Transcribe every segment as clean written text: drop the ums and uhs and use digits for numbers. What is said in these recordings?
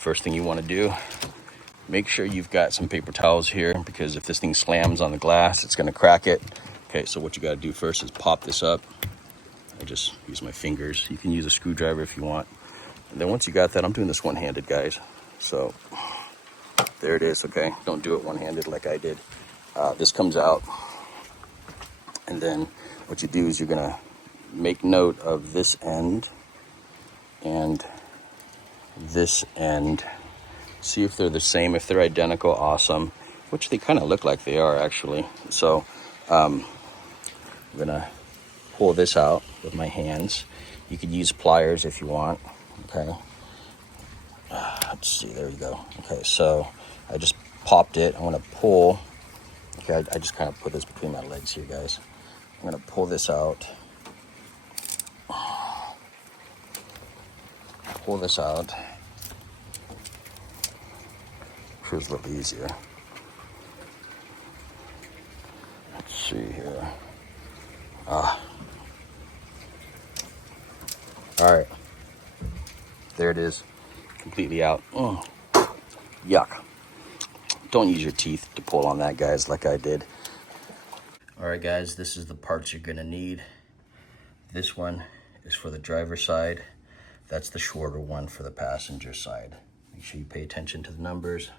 first thing you want to do, make sure you've got some paper towels here, because if this thing slams on the glass, it's going to crack it. Okay, so what you got to do first is pop this up. I just use my fingers. You can use a screwdriver if you want. And then once you got that, I'm doing this one-handed, guys. So there it is, okay? Don't do it one-handed like I did. This comes out. And then what you do is you're gonna make note of this end and this end. See if they're the same. If they're identical, awesome. Which they kind of look like they are, actually. So I'm gonna pull this out with my hands. You could use pliers if you want, okay? Let's see, there you go. Okay, so I just popped it. I'm gonna pull. Okay, I just kind of put this between my legs here, guys. I'm gonna pull this out. Pull this out. Feels a little easier. Let's see here. All right. There it is. Completely out. Yuck. Don't use your teeth to pull on that, guys, like I did. All right, guys, this is the parts you're gonna need. This one is for the driver's side. That's the shorter one for the passenger side. Make sure you pay attention to the numbers.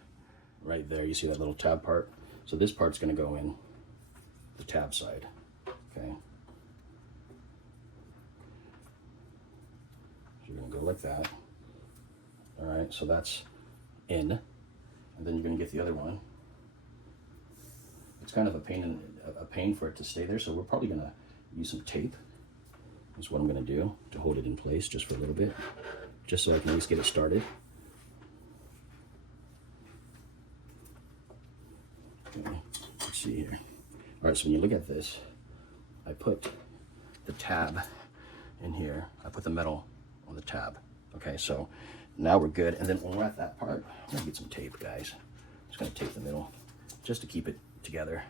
Right there, you see that little tab part? So this part's gonna go in the tab side, okay? So you're gonna go like that. All right, so that's in. And then you're gonna get the other one. It's kind of a pain for it to stay there, so we're probably gonna use some tape. That's what I'm gonna do to hold it in place just for a little bit, just so I can at least get it started. Okay, let's see here. All right, so when you look at this, I put the tab in here. I put the metal on the tab. Okay, so now we're good. And then when we're at that part, I'm gonna get some tape, guys. I'm just gonna tape the middle just to keep it together.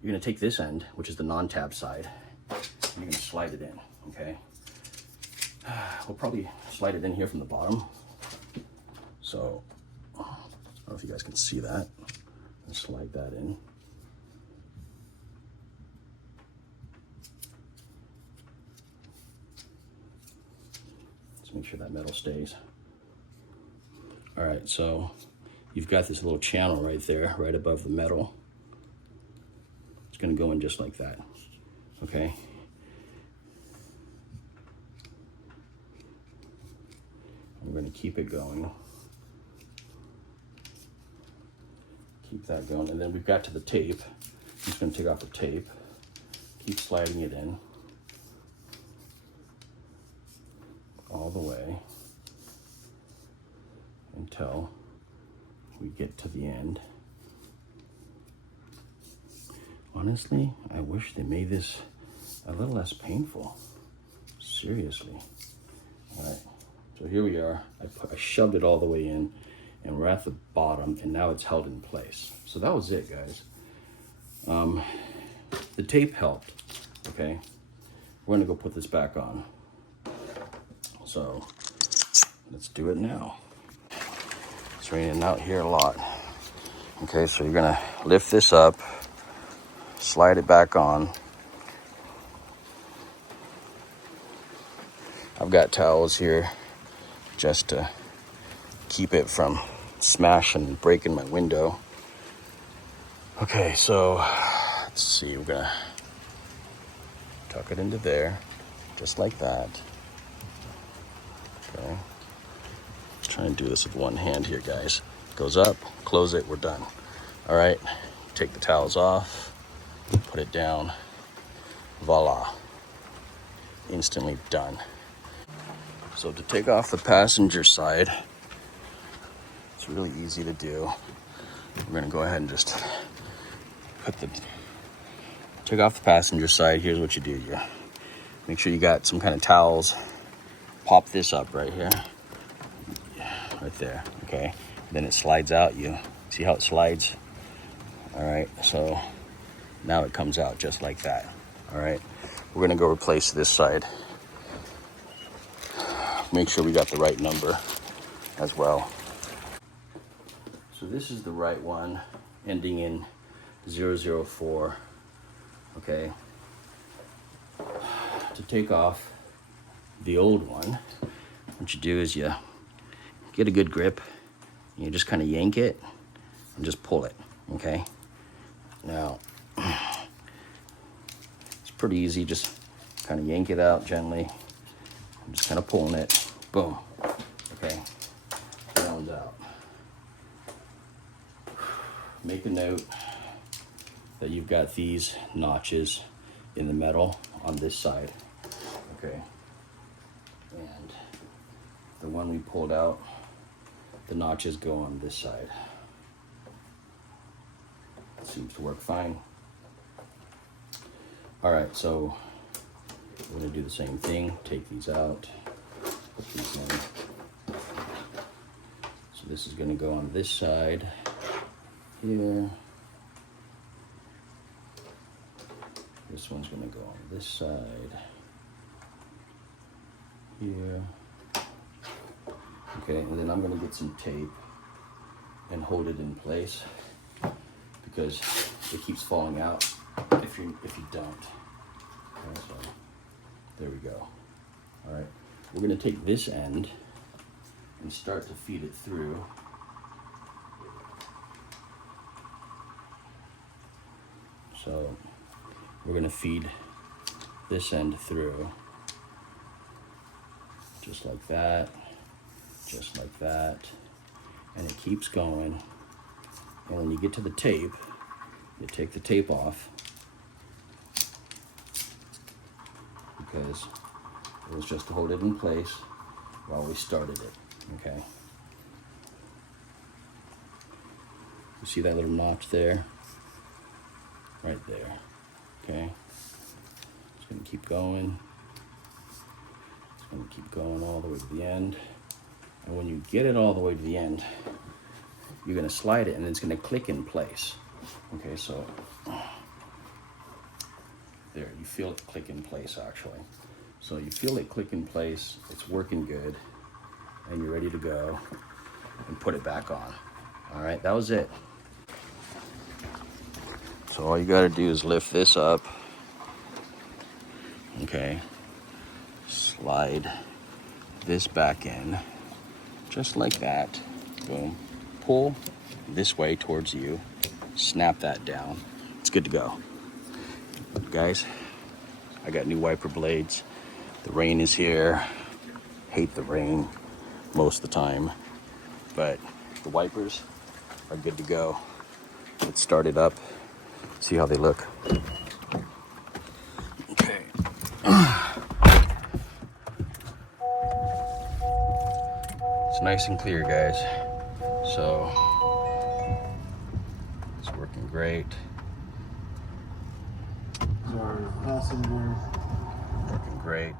You're gonna take this end, which is the non-tab side, and you're gonna slide it in, okay? We'll probably slide it in here from the bottom. So, I don't know if you guys can see that. Let's slide that in. Let's make sure that metal stays. All right, so you've got this little channel right there, right above the metal. It's gonna go in just like that, okay? We're gonna keep it going. Keep that going, and then we've got to the tape. I'm just gonna take off the tape, keep sliding it in all the way until we get to the end. Honestly, I wish they made this a little less painful. Seriously. All right, so here we are. I shoved it all the way in, and we're at the bottom, and now it's held in place. So that was it, guys. The tape helped, okay? We're gonna go put this back on. So let's do it now. It's raining out here a lot. Okay, so you're gonna lift this up, slide it back on. I've got towels here just to keep it from smashing and breaking my window. Okay, so let's see, we're gonna tuck it into there, just like that. Okay, trying to do this with one hand here, guys. Goes up, close it, we're done. All right, take the towels off, put it down, voila, instantly done. So to take off the passenger side, it's really easy to do. We're gonna go ahead and just take off the passenger side. Here's what you do. You make sure you got some kind of towels. Pop this up right here, right there, okay? Then it slides out. You see how it slides? All right, so now it comes out just like that. All right, we're gonna go replace this side. Make sure we got the right number as well. So this is the right one, ending in 004. Okay. To take off the old one, what you do is you get a good grip, and you just kind of yank it and just pull it. Okay. Now it's pretty easy. Just kind of yank it out gently. I'm just kind of pulling it. Boom. Okay. Rounds out. Make a note that you've got these notches in the metal on this side. Okay. And the one we pulled out, the notches go on this side. Seems to work fine. All right, so we're gonna do the same thing. Take these out, put these in. So this is gonna go on this side here. This one's gonna go on this side here. Okay, and then I'm gonna get some tape and hold it in place because it keeps falling out if you don't. Okay, so there we go. All right, we're gonna take this end and start to feed it through. So we're gonna feed this end through, just like that, just like that, and it keeps going. And when you get to the tape, you take the tape off because it was just to hold it in place while we started it. Okay. You see that little notch there? Right there. Okay. It's going to keep going. It's going to keep going all the way to the end. And when you get it all the way to the end, you're going to slide it and it's going to click in place. Okay, so there, you feel it click in place actually. So you feel it click in place, it's working good, and you're ready to go and put it back on. All right, that was it. So all you got to do is lift this up. Okay, slide this back in, just like that. Boom. Pull this way towards you, snap that down. It's good to go. Guys, I got new wiper blades. The rain is here. Hate the rain most of the time, but the wipers are good to go. Let's start it up, see how they look. Okay. It's nice and clear, guys. So it's working great. Our passenger. Working great.